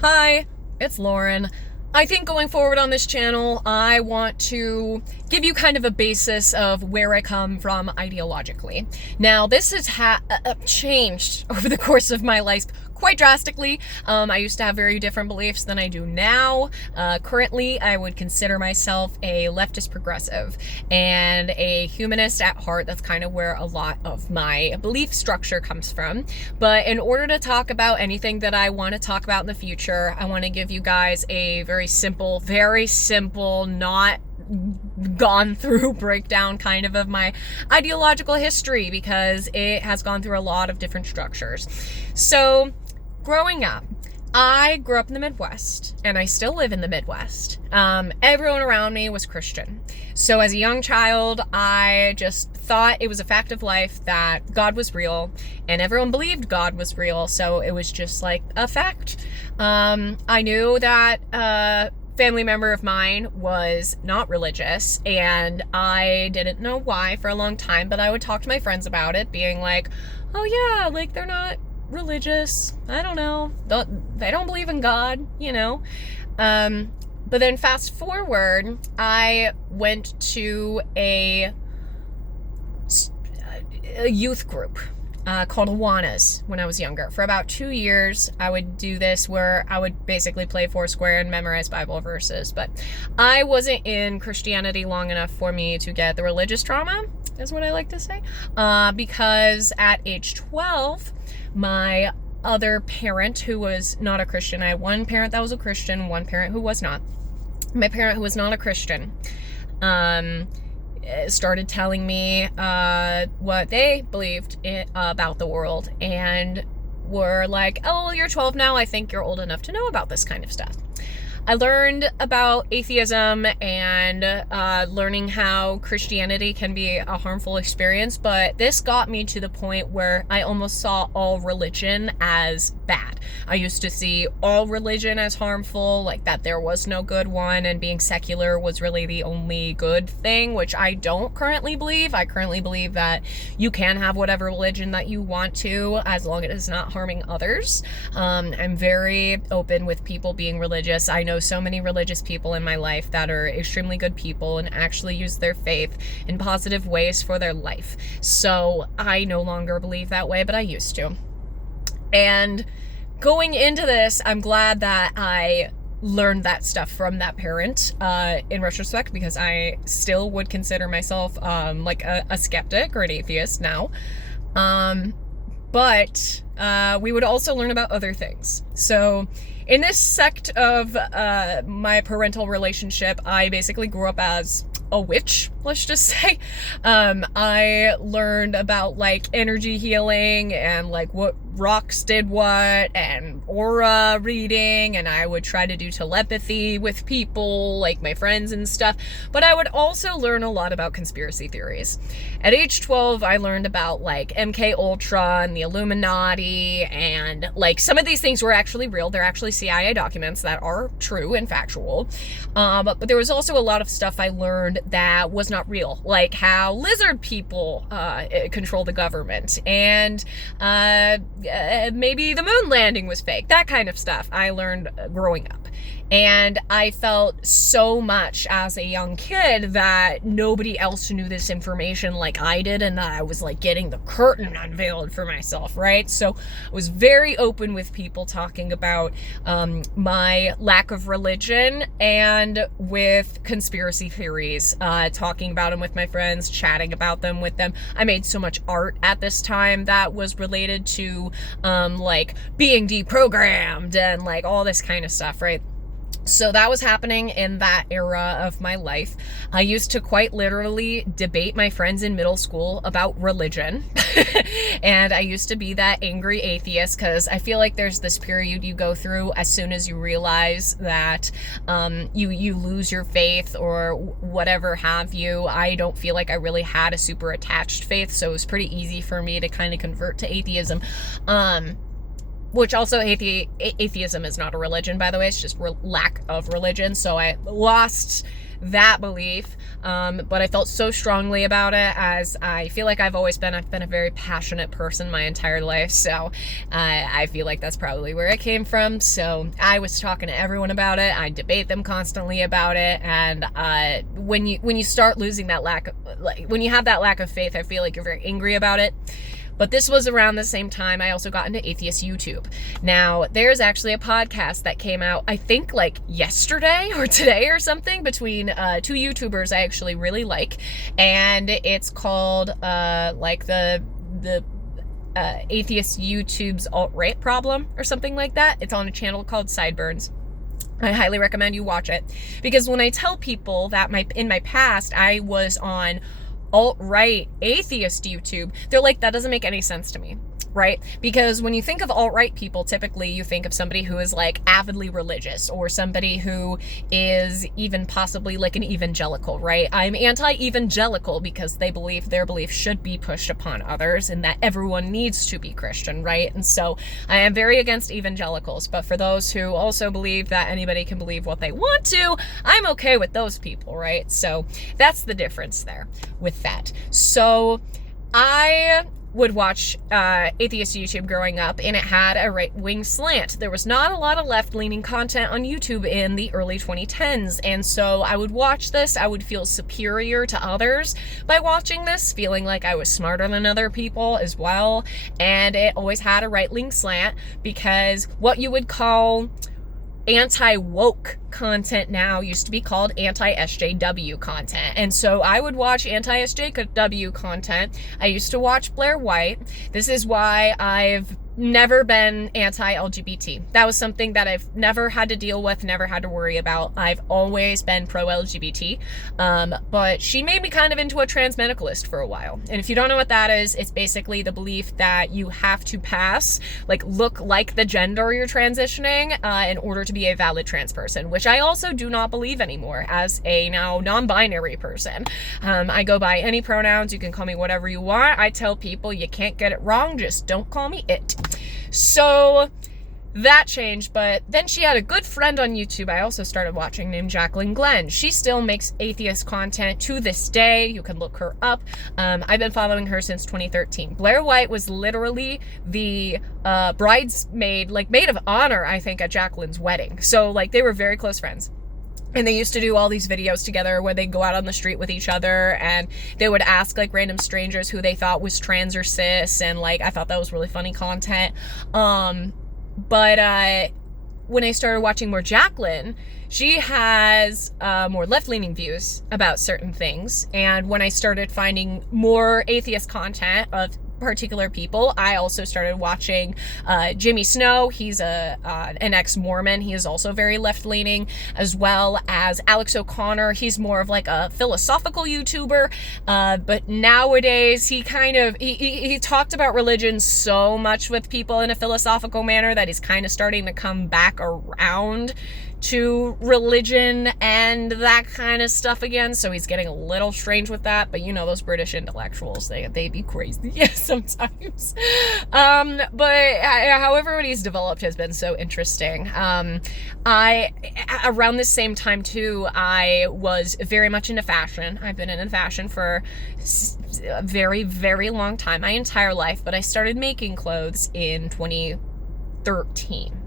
Hi, it's Lauren. I think going forward on this channel, I want to give you kind of a basis of where I come from ideologically. Now, this has changed over the course of my life quite drastically. I used to have very different beliefs than I do now. Currently, I would consider myself a leftist progressive and a humanist at heart. That's kind of where a lot of my belief structure comes from. But in order to talk about anything that I want to talk about in the future, I want to give you guys a very simple, not gone through breakdown kind of my ideological history, because it has gone through a lot of different structures. So growing up, I grew up in the Midwest, and I still live in the Midwest. Everyone around me was Christian. So as a young child, I just thought it was a fact of life that God was real, and everyone believed God was real, so it was just like a fact. I knew that a family member of mine was not religious, and I didn't know why for a long time, but I would talk to my friends about it, being like, oh yeah, like they're not religious, I don't know, they don't believe in God, you know. But then fast forward, I went to a youth group called Awanas when I was younger. For about 2 years, I would do this where I would basically play Foursquare and memorize Bible verses, but I wasn't in Christianity long enough for me to get the religious trauma, is what I like to say, because at age 12, my other parent, who was not a Christian — I had one parent that was a Christian, one parent who was not. My parent, who was not a Christian, started telling me what they believed about the world, and were like, oh, you're 12 now, I think you're old enough to know about this kind of stuff. I learned about atheism and learning how Christianity can be a harmful experience, but this got me to the point where I almost saw all religion as bad. I used to see all religion as harmful, like that there was no good one, and being secular was really the only good thing, which I don't currently believe. I currently believe that you can have whatever religion that you want to, as long as it's not harming others. I'm very open with people being religious. I know so many religious people in my life that are extremely good people and actually use their faith in positive ways for their life. So I no longer believe that way, but I used to. And going into this, I'm glad that I learned that stuff from that parent, in retrospect, because I still would consider myself like a skeptic or an atheist now. But we would also learn about other things. So in this sect of my parental relationship, I basically grew up as a witch, let's just say. I learned about like energy healing and like what rocks did what, and aura reading, and I would try to do telepathy with people, like my friends and stuff. But I would also learn a lot about conspiracy theories. At age 12, I learned about like MK Ultra and the Illuminati, and like some of these things were actually real. They're actually CIA documents that are true and factual. But there was also a lot of stuff I learned that was not real, like how lizard people control the government, and maybe the moon landing was fake. That kind of stuff I learned growing up. And I felt so much as a young kid that nobody else knew this information like I did, and that I was like getting the curtain unveiled for myself, right? So I was very open with people talking about my lack of religion and with conspiracy theories, talking about them with my friends, chatting about them with them. I made so much art at this time that was related to like being deprogrammed and like all this kind of stuff, right? So that was happening in that era of my life. I used to quite literally debate my friends in middle school about religion. And I used to be that angry atheist, because I feel like there's this period you go through as soon as you realize that you lose your faith or whatever have you. I don't feel like I really had a super attached faith, so it was pretty easy for me to kind of convert to atheism. Which also, atheism is not a religion, by the way. It's just lack of religion. So I lost that belief, but I felt so strongly about it, as I feel like I've been a very passionate person my entire life, so I feel like that's probably where it came from. So I was talking to everyone about it. I debate them constantly about it, and when you start losing that when you have that lack of faith, I feel like you're very angry about it. But this was around the same time I also got into atheist YouTube. Now, there's actually a podcast that came out, I think like yesterday or today or something, between two YouTubers I actually really like. And it's called the Atheist YouTube's Alt-Right Problem or something like that. It's on a channel called Sideburns. I highly recommend you watch it, because when I tell people that in my past I was on alt-right atheist YouTube, they're like, that doesn't make any sense to me, right? Because when you think of alt-right people, typically you think of somebody who is like avidly religious, or somebody who is even possibly like an evangelical, right? I'm anti-evangelical because they believe their belief should be pushed upon others and that everyone needs to be Christian, right? And so I am very against evangelicals, but for those who also believe that anybody can believe what they want to, I'm okay with those people, right? So that's the difference there with that. So I would watch atheist YouTube growing up, and it had a right-wing slant. There was not a lot of left-leaning content on YouTube in the early 2010s, and so I would watch this. I would feel superior to others by watching this, feeling like I was smarter than other people as well, and it always had a right-wing slant, because what you would call anti-woke content now used to be called anti-SJW content. And so I would watch anti-SJW content. I used to watch Blair White. This is why I've never been anti-LGBT. That was something that I've never had to deal with, never had to worry about. I've always been pro-LGBT. But she made me kind of into a trans-medicalist for a while. And if you don't know what that is, it's basically the belief that you have to look like the gender you're transitioning in order to be a valid trans person, which I also do not believe anymore as a now non-binary person. I go by any pronouns. You can call me whatever you want. I tell people you can't get it wrong, just don't call me it. So that changed, but then she had a good friend on YouTube I also started watching named Jacqueline Glenn. She still makes atheist content to this day. You can look her up. I've been following her since 2013. Blair White was literally the bridesmaid, maid of honor, I think, at Jacqueline's wedding. So they were very close friends. And they used to do all these videos together where they'd go out on the street with each other, and they would ask random strangers who they thought was trans or cis, and I thought that was really funny content. But when I started watching more Jacqueline, she has more left-leaning views about certain things. And when I started finding more atheist content of particular people, I also started watching Jimmy Snow. He's an ex-Mormon. He is also very left-leaning, as well as Alex O'Connor. He's more of a philosophical YouTuber, but nowadays he talked about religion so much with people in a philosophical manner that he's kind of starting to come back around to religion and that kind of stuff again, so he's getting a little strange with that. But those British intellectuals, they be crazy sometimes. But however what he's developed has been so interesting. Around this same time too, I was very much into fashion. I've been into fashion for a very, very long time, my entire life, but I started making clothes in 2014.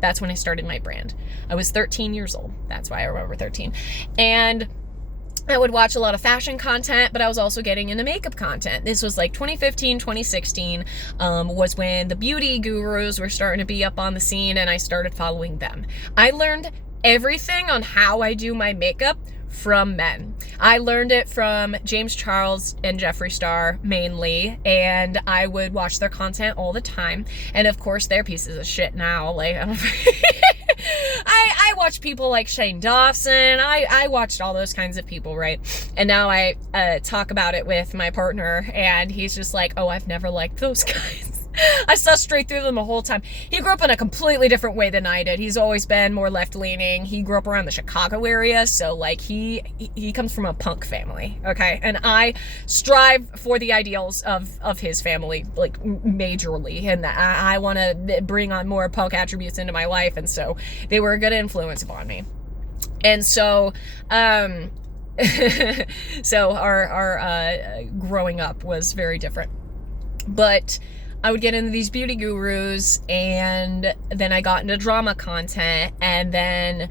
That's when I started my brand. I was 13 years old. That's why I remember 13. And I would watch a lot of fashion content, but I was also getting into makeup content. This was 2015, 2016, was when the beauty gurus were starting to be up on the scene, and I started following them. I learned everything on how I do my makeup from men. I learned it from James Charles and Jeffree Star mainly, and I would watch their content all the time. And of course, they're pieces of shit now. I watch people like Shane Dawson. I watched all those kinds of people, right? And now I talk about it with my partner, and he's just like, oh, I've never liked those guys. I saw straight through them the whole time. He grew up in a completely different way than I did. He's always been more left-leaning. He grew up around the Chicago area, so he comes from a punk family, okay? And I strive for the ideals of his family, majorly, and I want to bring on more punk attributes into my life, and so they were a good influence upon me. And so, so our growing up was very different. But I would get into these beauty gurus, and then I got into drama content, and then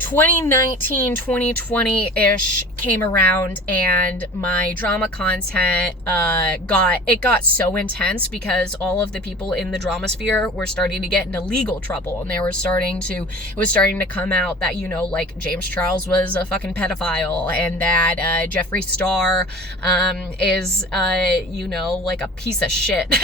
2019, 2020-ish came around, and my drama content got so intense because all of the people in the drama sphere were starting to get into legal trouble, and it was starting to come out that, you know, like James Charles was a fucking pedophile, and that Jeffree Star is you know, like a piece of shit.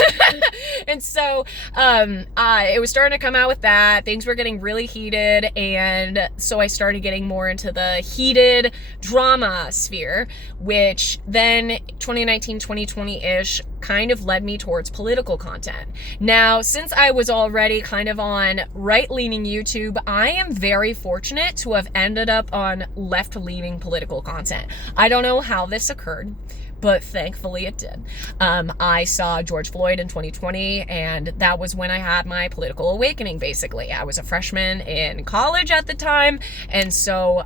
And so it was starting to come out with that. Things were getting really heated, and so I started getting more into the heated drama sphere, which then 2019, 2020-ish kind of led me towards political content. Now, since I was already kind of on right-leaning YouTube, I am very fortunate to have ended up on left-leaning political content. I don't know how this occurred, but thankfully it did. I saw George Floyd in 2020, and that was when I had my political awakening, basically. I was a freshman in college at the time, and so,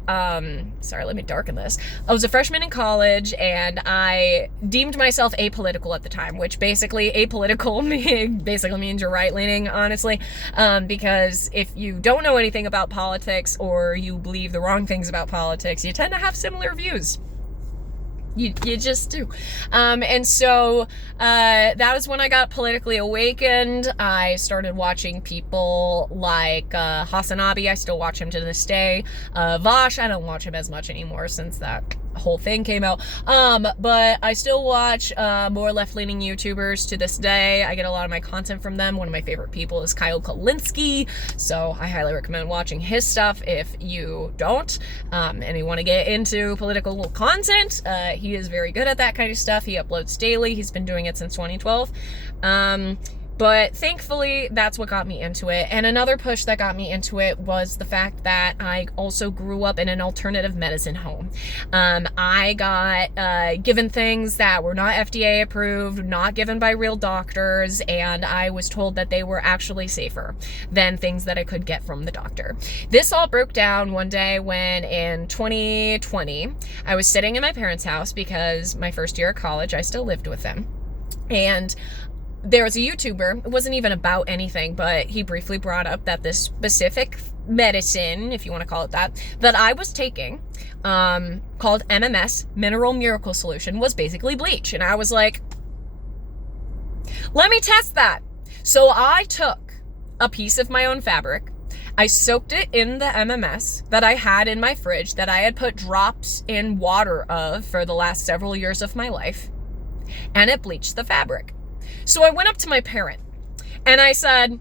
sorry, let me darken this. I was a freshman in college, and I deemed myself apolitical at the time, which basically, apolitical basically means you're right-leaning, honestly, because if you don't know anything about politics, or you believe the wrong things about politics, you tend to have similar views. You just do. And so that was when I got politically awakened. I started watching people like Hasanabi. I still watch him to this day. Vosh, I don't watch him as much anymore since that whole thing came out. But I still watch more left-leaning YouTubers to this day. I get a lot of my content from them. One of my favorite people is Kyle Kalinske, so I highly recommend watching his stuff if you don't, and you want to get into political content. He is very good at that kind of stuff. He uploads daily. He's been doing it since 2012. But thankfully, that's what got me into it. And another push that got me into it was the fact that I also grew up in an alternative medicine home. I got given things that were not FDA approved, not given by real doctors, and I was told that they were actually safer than things that I could get from the doctor. This all broke down one day when in 2020, I was sitting in my parents' house because my first year of college, I still lived with them. And there was a YouTuber, it wasn't even about anything, but he briefly brought up that this specific medicine, if you want to call it that I was taking, called MMS, Mineral Miracle Solution, was basically bleach. And I was like, let me test that. So I took a piece of my own fabric, I soaked it in the MMS that I had in my fridge that I had put drops in water of for the last several years of my life, and it bleached the fabric. So I went up to my parent and I said,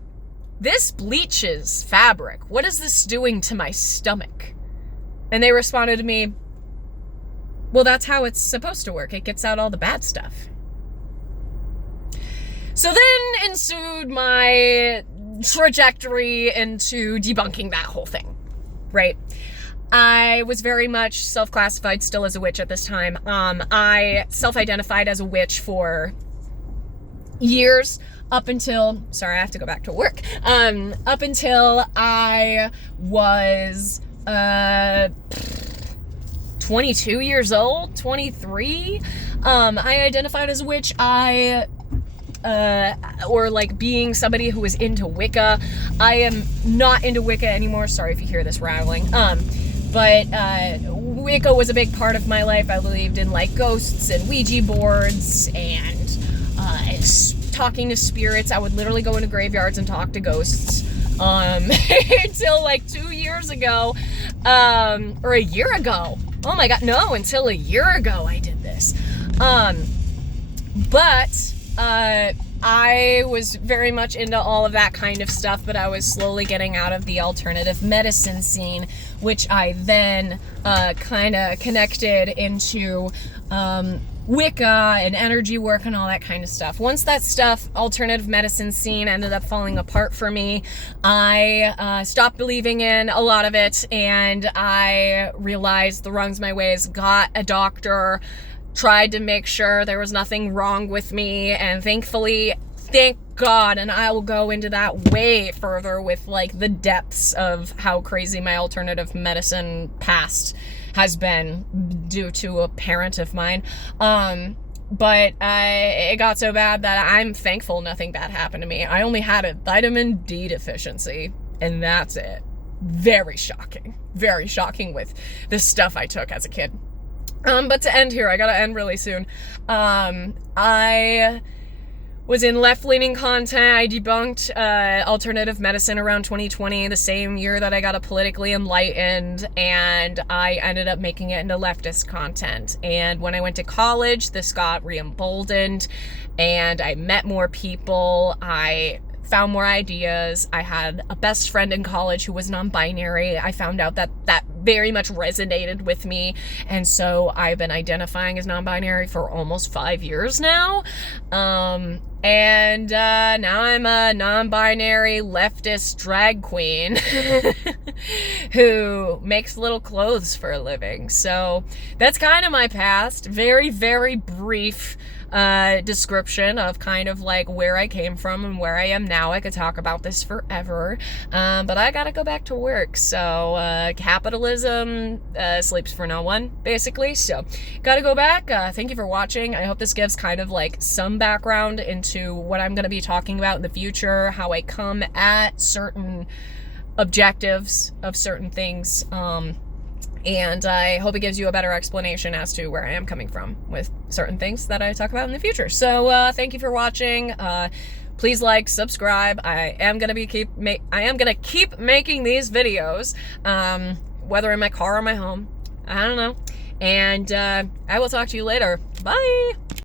this bleaches fabric. What is this doing to my stomach? And they responded to me, well, that's how it's supposed to work. It gets out all the bad stuff. So then ensued my trajectory into debunking that whole thing, right? I was very much self-classified still as a witch at this time. I self-identified as a witch for years, up until, sorry, I have to go back to work, up until I was 22 years old, 23. I identified as a witch. Or like being somebody who was into Wicca. I am not into Wicca anymore. Sorry if you hear this rattling. But Wicca was a big part of my life. I believed in like ghosts and Ouija boards and talking to spirits. I would literally go into graveyards and talk to ghosts until like 2 years ago, or a year ago. Oh my god, no, until a year ago I did this. But I was very much into all of that kind of stuff, but I was slowly getting out of the alternative medicine scene, which I then kind of connected into Wicca and energy work and all that kind of stuff. Once that stuff, alternative medicine scene, ended up falling apart for me, I stopped believing in a lot of it, and I realized the wrongs my ways, got a doctor, tried to make sure there was nothing wrong with me, and thankfully, thank God, and I will go into that way further with like the depths of how crazy my alternative medicine past has been due to a parent of mine. But it got so bad that I'm thankful nothing bad happened to me. I only had a vitamin D deficiency, and that's it. Very shocking with the stuff I took as a kid. But to end here, I gotta end really soon. I was in left-leaning content. I debunked alternative medicine around 2020, the same year that I got a politically enlightened, and I ended up making it into leftist content. And when I went to college, this got re-emboldened, and I met more people. I found more ideas. I had a best friend in college who was non-binary. I found out that that very much resonated with me, and so I've been identifying as non-binary for almost 5 years now. And now I'm a non-binary leftist drag queen who makes little clothes for a living. So that's kind of my past. Very, very brief description of kind of like where I came from and where I am now. I could talk about this forever, but I gotta go back to work. So capitalism sleeps for no one, basically. So gotta go back. Thank you for watching. I hope this gives kind of like some background into what I'm gonna be talking about in the future, how I come at certain objectives of certain things. And I hope it gives you a better explanation as to where I am coming from with certain things that I talk about in the future. So thank you for watching. Please like, subscribe. I am gonna keep making these videos, whether in my car or my home. I don't know. And I will talk to you later. Bye.